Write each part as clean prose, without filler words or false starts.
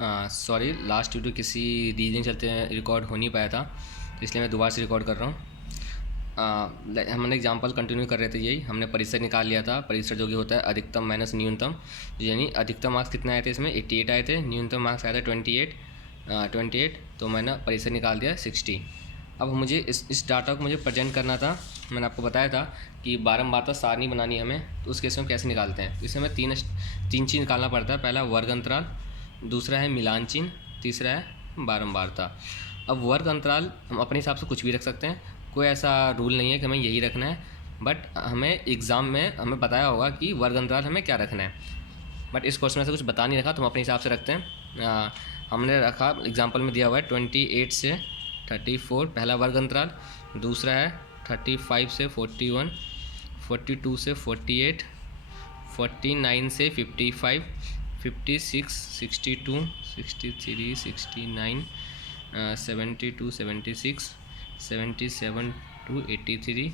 Sorry, last due to किसी reason चलते record हो नहीं पाया था, तो इसलिए मैं दोबारा से रिकॉर्ड कर रहा हूँ। हमने एग्जांपल कंटिन्यू कर रहे थे, यही हमने परिसर निकाल लिया था। परिसर जो कि होता है अधिकतम माइनस न्यूनतम, यानी अधिकतम मार्क्स कितने आए थे इसमें 88 आए थे, न्यूनतम मार्क्स आया था 28, तो मैंने परिसर निकाल दिया 60। अब मुझे इस डाटा को मुझे प्रेजेंट करना था। मैंने आपको बताया था कि बारंबारता सारणी बनानी है हमें, तो उस केस में कैसे निकालते हैं। तो इसमें हमें तीन चीज़ निकालना पड़ता है। पहला वर्ग अंतराल, दूसरा है मिलान चिन्ह, तीसरा है बारंबारता। अब वर्ग अंतराल हम अपने हिसाब से कुछ भी रख सकते हैं, कोई ऐसा रूल नहीं है कि हमें यही रखना है, बट हमें एग्ज़ाम में हमें बताया होगा कि वर्ग अंतराल हमें क्या रखना है, बट इस क्वेश्चन में से कुछ बता नहीं रखा, तो हम अपने हिसाब से रखते हैं। हमने रखा, एग्जाम्पल में दिया हुआ है 28 से 34 पहला वर्ग अंतराल, दूसरा है 35 से 41, 42 से 48, 49 से 55, 56, 62, 63, 69, 72, 76, 77 to 83,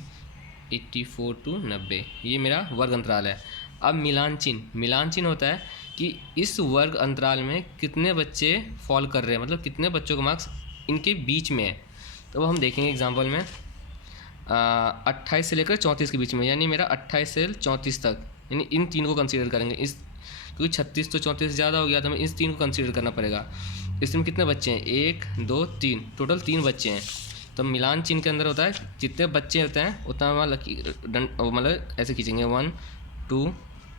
84 to 90, ये मेरा वर्ग अंतराल है। अब मिलान चिन्ह होता है कि इस वर्ग अंतराल में कितने बच्चे फॉल कर रहे हैं, मतलब कितने बच्चों का मार्क्स इनके बीच में है। तो वो हम देखेंगे एग्जाम्पल में 28 से लेकर 34 के बीच में, यानी मेरा 28 से 34 तक, यानी इन तीन को कंसीडर करेंगे। इस क्योंकि 36 तो 34 से ज़्यादा हो गया, तो हमें इस तीन को कंसीडर करना पड़ेगा। इसमें कितने बच्चे हैं, 1 2 3, टोटल 3 बच्चे हैं। तो मिलान चिन्ह के अंदर होता है जितने बच्चे होते हैं उतना मतलब ऐसे खींचेंगे 1 2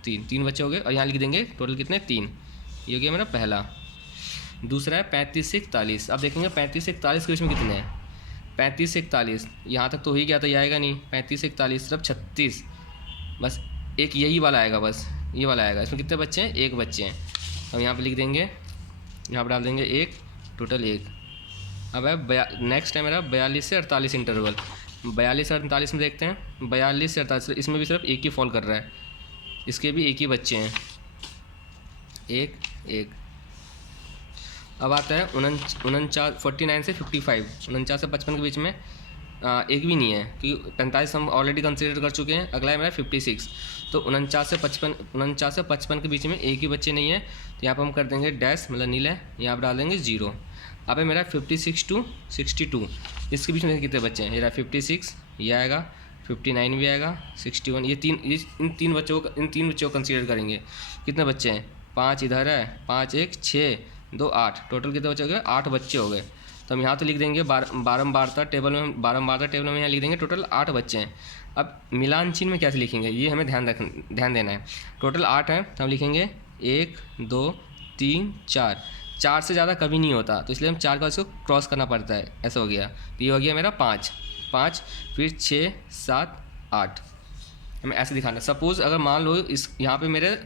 3 बच्चे हो गए, और यहाँ लिख देंगे टोटल कितने 3। ये हो गया मेरा पहला। दूसरा है 35 से 41। अब देखेंगे 35 से 41 के बीच में कितने हैं। 35 से 41 यहाँ तक तो हो ही गया, तो ये आएगा नहीं। 35 से 41 सिर्फ 36, बस एक यही वाला आएगा, बस ये वाला आएगा। इसमें कितने बच्चे हैं, एक बच्चे हैं। हम यहाँ पे लिख देंगे, यहाँ पर डाल देंगे 1, टोटल 1। अब है नेक्स्ट है मेरा 42 से 48 इंटरवल। 42 से 48 में देखते हैं, 42 से 48, इसमें भी सिर्फ एक ही फॉल कर रहा है, इसके भी एक ही बच्चे हैं, 1। अब आता है 49 से 55, 49 से 55 के बीच में एक भी नहीं है, क्योंकि 45 हम ऑलरेडी कंसीडर कर चुके हैं। अगला है मेरा 56, तो 49 से 55 के बीच में एक ही बच्चे नहीं है, तो यहाँ पर हम कर देंगे डैश, मतलब नील है, यहाँ पर डाल देंगे 0। अब है मेरा 56 टू 62, इसके बीच में कितने बच्चे हैं, ये रहा 56, ये आएगा 59 भी आएगा, 61, इन तीन बच्चों को कंसीडर करेंगे। कितने बच्चे हैं, 5 इधर है, 5 1 6 2 8, टोटल कितने बच्चे हो गए, 8 बच्चे हो गए। तो हम यहाँ तो लिख देंगे बारंबारता टेबल में यहाँ लिख देंगे टोटल 8 बच्चे हैं। अब मिलान चिन्ह में कैसे लिखेंगे, ये हमें ध्यान देना है। टोटल 8 है, तो हम लिखेंगे 1 2 3 4, 4 से ज़्यादा कभी नहीं होता, तो इसलिए हम 4 का इसको क्रॉस करना पड़ता है, ऐसा हो गया। तो ये हो गया मेरा 5, फिर 6 7 8, हमें ऐसे दिखाना। सपोज़ अगर मान लो इस यहाँ पे मेरे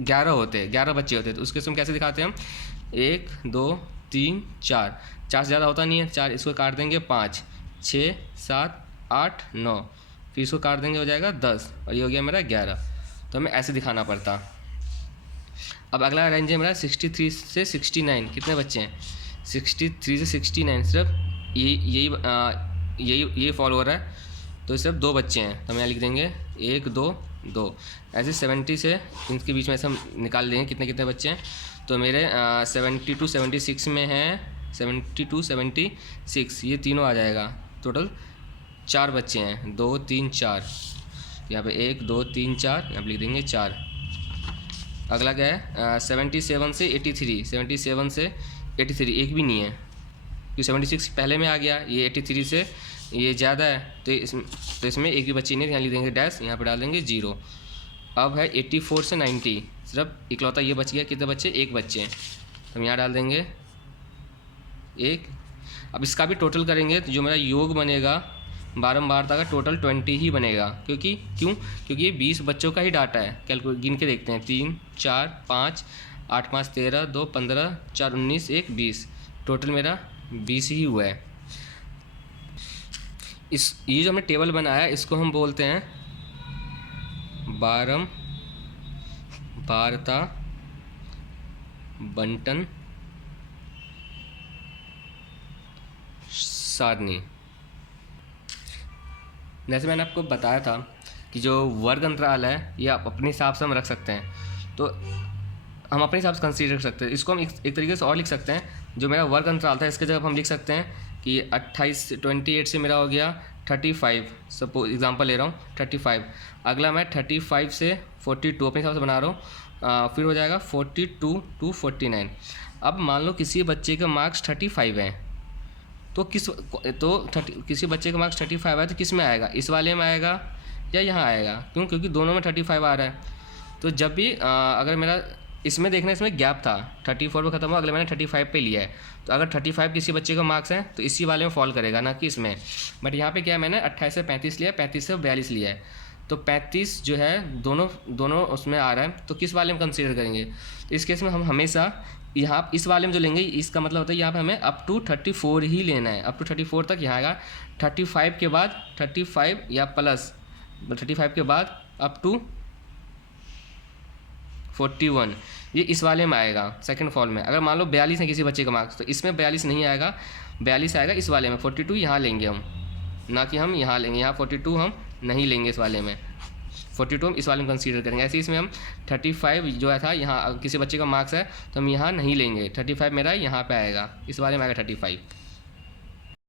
11 बच्चे होते, तो उसके हम कैसे दिखाते हैं, हम 1 2 3 4, 4 से ज़्यादा होता नहीं है, 4, इसको काट देंगे 5 6 7 8 9, फिर इसको काट देंगे, हो जाएगा 10, और ये हो गया मेरा 11। तो हमें ऐसे दिखाना पड़ता। अब अगला रेंज है मेरा 63 से 69, कितने बच्चे हैं, 63 से 69, सिर्फ यही फॉलो हो रहा है, तो सिर्फ 2 बच्चे हैं, तो हम यहाँ लिख देंगे 1 2 2। ऐसे 70 से इनके बीच में ऐसे हम निकाल देंगे कितने बच्चे हैं। तो मेरे 70 to 76 में है, 70 to 76, ये तीनों आ जाएगा, टोटल 4 बच्चे हैं, 2 3 4, यहाँ पे 1 2 3 4, यहाँ पे लिख देंगे 4। अगला क्या है 77 से 83, 77 से 83 एक भी नहीं है, क्योंकि 76 पहले में आ गया, ये 83 से ये ज़्यादा है, तो इसमें एक भी बच्चे नहीं है, यहाँ लिख देंगे डैश, यहाँ पे डाल देंगे 0। अब है 84 से 90, सिर्फ इकलौता ये बच गया, कितने बच्चे, एक बच्चे हैं, तो हम यहाँ डाल देंगे 1। अब इसका भी टोटल करेंगे, तो जो मेरा योग बनेगा बारंबारता का टोटल 20 ही बनेगा, क्योंकि ये 20 बच्चों का ही डाटा है। कैलकुलेट गिन के देखते हैं, 3 4 5 8 5 13 2 15 4 19 1 20, टोटल मेरा 20 ही हुआ है। ये जो हमने टेबल बनाया, इसको हम बोलते हैं बारंबारता बंटन सारणी। जैसे मैंने आपको बताया था कि जो वर्ग अंतराल है, ये आप अपने हिसाब से हम रख सकते हैं। तो हम अपने हिसाब से कंसीडर कर सकते हैं। इसको हम एक तरीके से और लिख सकते हैं, जो मेरा वर्ग अंतराल था इसके जगह हम लिख सकते हैं कि 28 से मेरा हो गया 35, सपोज एग्जांपल ले रहा हूँ 35। अगला मैं 35 से 42 अपने हिसाब से बना रहा हूँ, फिर हो जाएगा 42 to 49। अब मान लो किसी बच्चे के मार्क्स 35 हैं, तो किसी बच्चे का मार्क्स 35 है तो किस में आएगा, इस वाले में आएगा या यहाँ आएगा? क्यों? क्योंकि दोनों में 35 आ रहा है। तो जब भी अगर मेरा इसमें देखना, इसमें गैप था 34 पर ख़त्म हुआ, अगले मैंने 35 पे लिया है, तो अगर 35 किसी बच्चे का मार्क्स है तो इसी वाले में फॉल करेगा, ना कि इसमें। बट यहाँ पे क्या है, मैंने 28 से 35 लिया है, 35 से 42 लिया है, तो 35 जो है दोनों उसमें आ रहा है, तो किस वाले में कंसीडर करेंगे? तो इस केस में हम हमेशा यहाँ इस वाले में जो लेंगे, इसका मतलब होता है यहाँ पे हमें अप टू 34 ही लेना है, अप टू 34 तक यहाँ आएगा। 35 के बाद 35 या प्लस 35 के बाद अप टू 41, ये इस वाले में आएगा सेकंड फॉल में। अगर मान लो 42 है किसी बच्चे का मार्क्स, तो इसमें 42 नहीं आएगा, 42 आएगा इस वाले में, 42 यहाँ लेंगे हम, ना कि हम यहाँ लेंगे, यहाँ 42 हम नहीं लेंगे इस वाले में, 42 हम इस वाले में कंसीडर करेंगे। ऐसे इसमें हम 35 जो है था यहाँ किसी बच्चे का मार्क्स है तो हम यहाँ नहीं लेंगे, 35 मेरा यहाँ पे आएगा, इस वाले में आएगा 35।